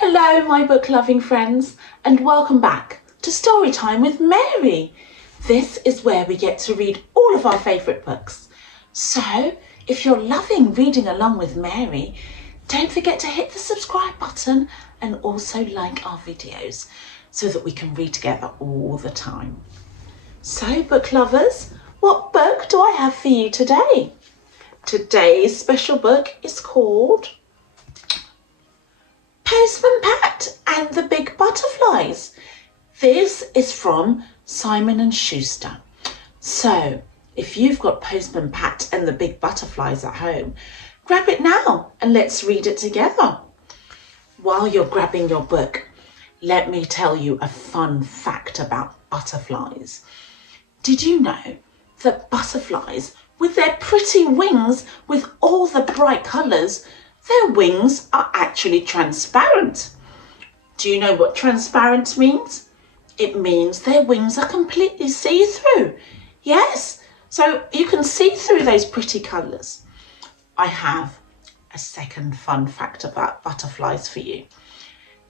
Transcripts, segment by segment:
Hello, my book-loving friends, and welcome back to Storytime with Mary. This is where we get to read all of our favourite books. So, if you're loving reading along with Mary, don't forget to hit the subscribe button and also like our videos so that we can read together all the time. So, book lovers, what book do I have for you today? Today's special book is called Postman Pat and the Big Butterflies. This is from Simon & Schuster. So, if you've got Postman Pat and the Big Butterflies at home, grab it now and let's read it together. While you're grabbing your book, let me tell you a fun fact about butterflies. Did you know that butterflies, with their pretty wings with all the bright colours, their wings are actually transparent? Do you know what transparent means? It means their wings are completely see-through. Yes, so you can see through those pretty colours. I have a second fun fact about butterflies for you.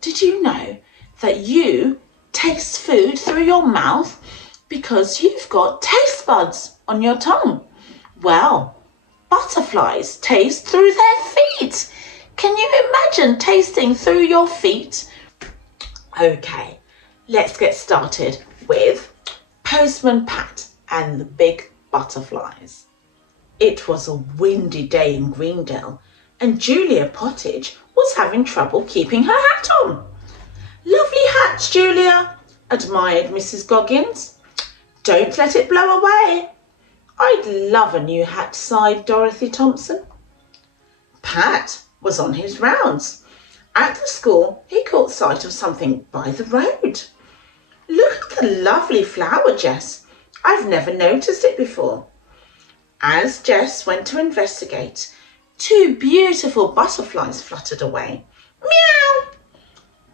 Did you know that you taste food through your mouth because you've got taste buds on your tongue? Well, butterflies taste through their feet. Can you imagine tasting through your feet? Okay, let's get started with Postman Pat and the Big Butterflies. It was a windy day in Greendale and Julia Pottage was having trouble keeping her hat on. Lovely hat, Julia, admired Mrs. Goggins. Don't let it blow away. I'd love a new hat, sighed Dorothy Thompson. Pat was on his rounds. At the school, he caught sight of something by the road. Look at the lovely flower, Jess. I've never noticed it before. As Jess went to investigate, two beautiful butterflies fluttered away. Meow!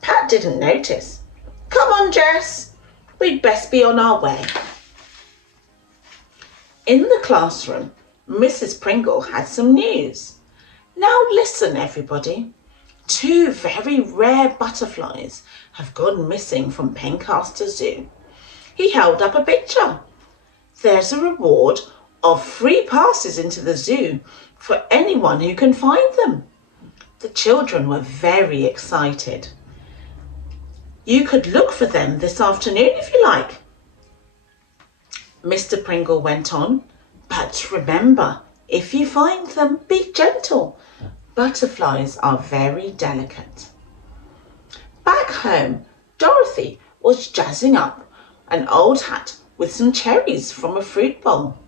Pat didn't notice. Come on, Jess. We'd best be on our way. In the classroom, Mrs. Pringle had some news. Now listen, everybody. Two very rare butterflies have gone missing from Pencaster Zoo. He held up a picture. There's a reward of free passes into the zoo for anyone who can find them. The children were very excited. You could look for them this afternoon if you like. Mr. Pringle went on, but remember, if you find them, be gentle. Butterflies are very delicate. Back home, Dorothy was jazzing up an old hat with some cherries from a fruit bowl.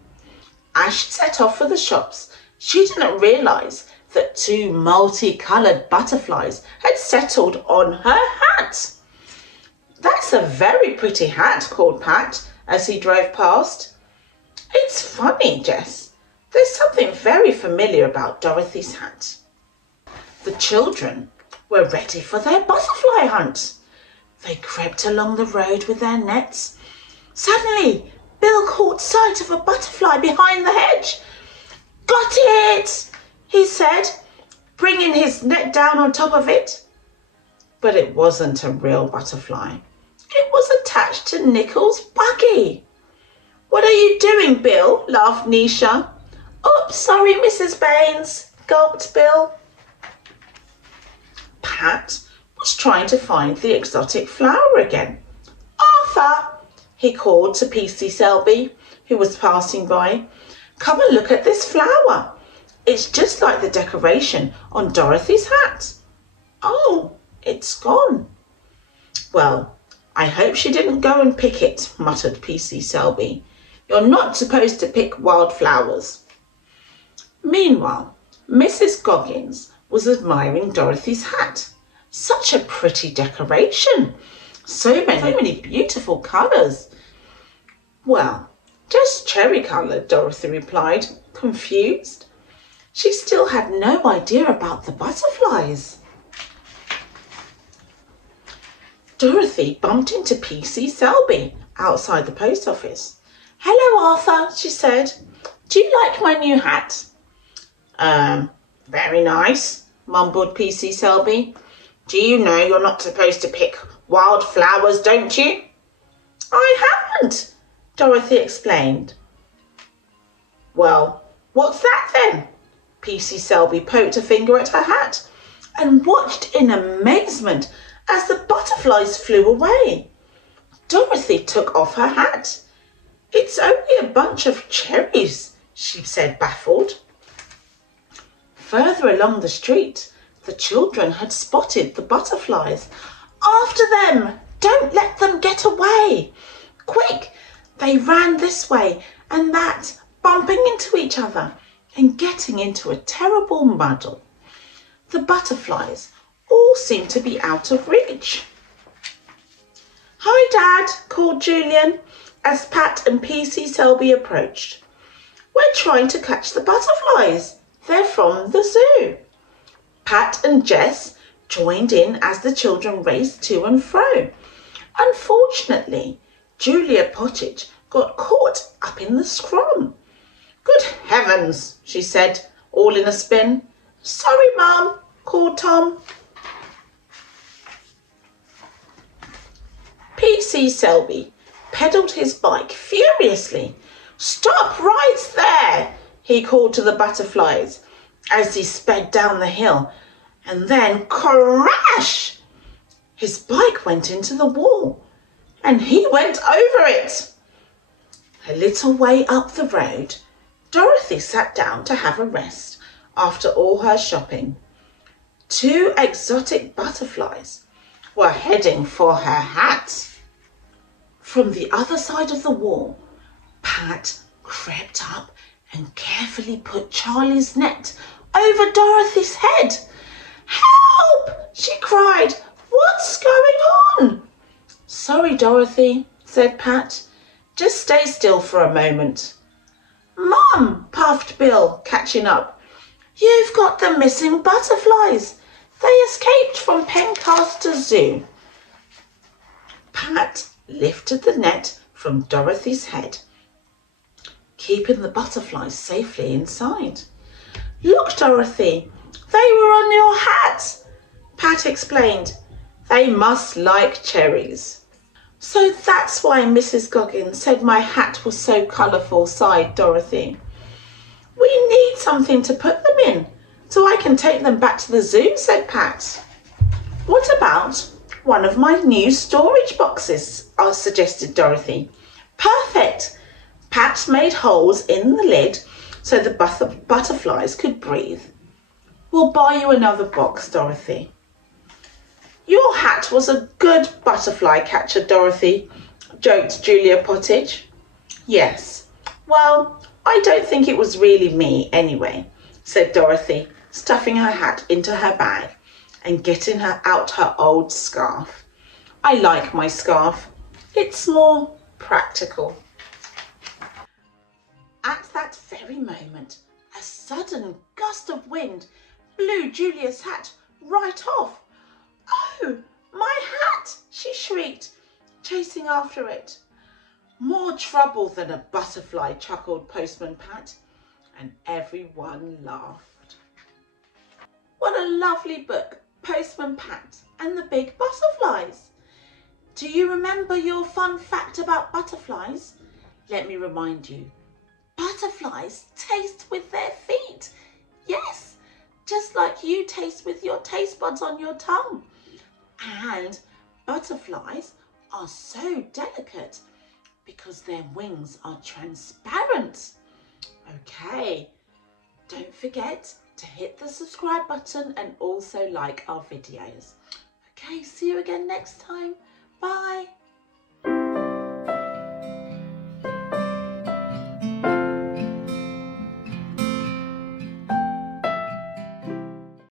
As she set off for the shops, she didn't realise that two multicoloured butterflies had settled on her hat. That's a very pretty hat, called Pat as he drove past. It's funny, Jess. There's something very familiar about Dorothy's hat. The children were ready for their butterfly hunt. They crept along the road with their nets. Suddenly, Bill caught sight of a butterfly behind the hedge. Got it, he said, bringing his net down on top of it. But it wasn't a real butterfly. It was attached to Nickel's buggy. What are you doing, Bill? Laughed Nisha. Oops, sorry, Mrs. Baines, gulped Bill. Pat was trying to find the exotic flower again. Arthur, he called to P.C. Selby, who was passing by. Come and look at this flower. It's just like the decoration on Dorothy's hat. Oh, it's gone. Well, I hope she didn't go and pick it, muttered P.C. Selby. You're not supposed to pick wildflowers. Meanwhile, Mrs. Goggins was admiring Dorothy's hat. Such a pretty decoration. So many beautiful colours. Well, just cherry-coloured, Dorothy replied, confused. She still had no idea about the butterflies. Dorothy bumped into P.C. Selby outside the post office. Hello, Arthur, she said. Do you like my new hat? Very nice, mumbled P.C. Selby. Do you know you're not supposed to pick wild flowers, don't you? I haven't, Dorothy explained. Well, what's that then? PC Selby poked a finger at her hat and watched in amazement as the butterflies flew away. Dorothy took off her hat. It's only a bunch of cherries, she said, baffled. Further along the street, the children had spotted the butterflies. After them! Don't let them get away! Quick! They ran this way and that, bumping into each other and getting into a terrible muddle. The butterflies all seemed to be out of reach. Hi, Dad, called Julian as Pat and PC Selby approached. We're trying to catch the butterflies. They're from the zoo. Pat and Jess joined in as the children raced to and fro. Unfortunately, Julia Pottage got caught up in the scrum. Good heavens, she said, all in a spin. Sorry, Mum, called Tom. PC Selby pedalled his bike furiously. Stop right there, he called to the butterflies as he sped down the hill, and then crash! His bike went into the wall and he went over it. A little way up the road, Dorothy sat down to have a rest after all her shopping. 2 exotic butterflies were heading for her hat. From the other side of the wall, Pat crept up and carefully put Charlie's net over Dorothy's head. Help! She cried. What's going on? Sorry, Dorothy, said Pat. Just stay still for a moment. Mum, puffed Bill, catching up. You've got the missing butterflies. They escaped from Pencaster Zoo. Pat lifted the net from Dorothy's head, keeping the butterflies safely inside. Look, Dorothy, they were on your hat, Pat explained. They must like cherries. So that's why Mrs. Goggins said my hat was so colourful, sighed Dorothy. We need something to put them in, so I can take them back to the zoo, said Pat. What about one of my new storage boxes? Suggested Dorothy. Perfect. Pat made holes in the lid so the butterflies could breathe. We'll buy you another box, Dorothy. Your hat was a good butterfly catcher, Dorothy, joked Julia Pottage. Yes. Well, I don't think it was really me anyway, said Dorothy, stuffing her hat into her bag and getting out her old scarf. I like my scarf. It's more practical. At that very moment, a sudden gust of wind blew Julia's hat right off. Oh, my hat, she shrieked, chasing after it. More trouble than a butterfly, chuckled Postman Pat, and everyone laughed. What a lovely book, Postman Pat and the Big Butterflies. Do you remember your fun fact about butterflies? Let me remind you. Butterflies taste with their feet. Yes, just like you taste with your taste buds on your tongue. And butterflies are so delicate because their wings are transparent. Okay, don't forget to hit the subscribe button and also like our videos. Okay, see you again next time. Bye.